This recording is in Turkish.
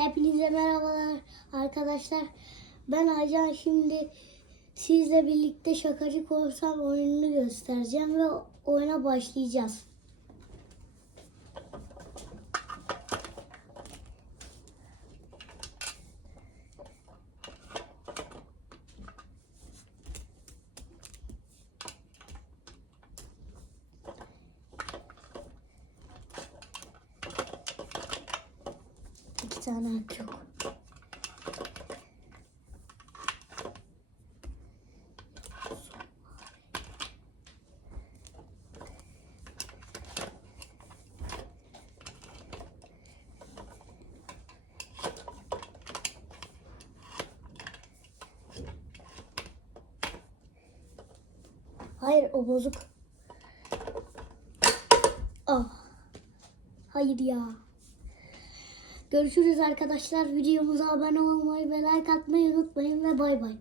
Hepinize merhabalar arkadaşlar. Ben Aycan şimdi sizle birlikte Şakacı Korsan oyununu göstereceğim ve oyuna başlayacağız. İki tane hak. Hayır o bozuk. Ah. Hayır ya. Görüşürüz arkadaşlar. Videomuza abone olmayı ve like atmayı unutmayın ve bay bay.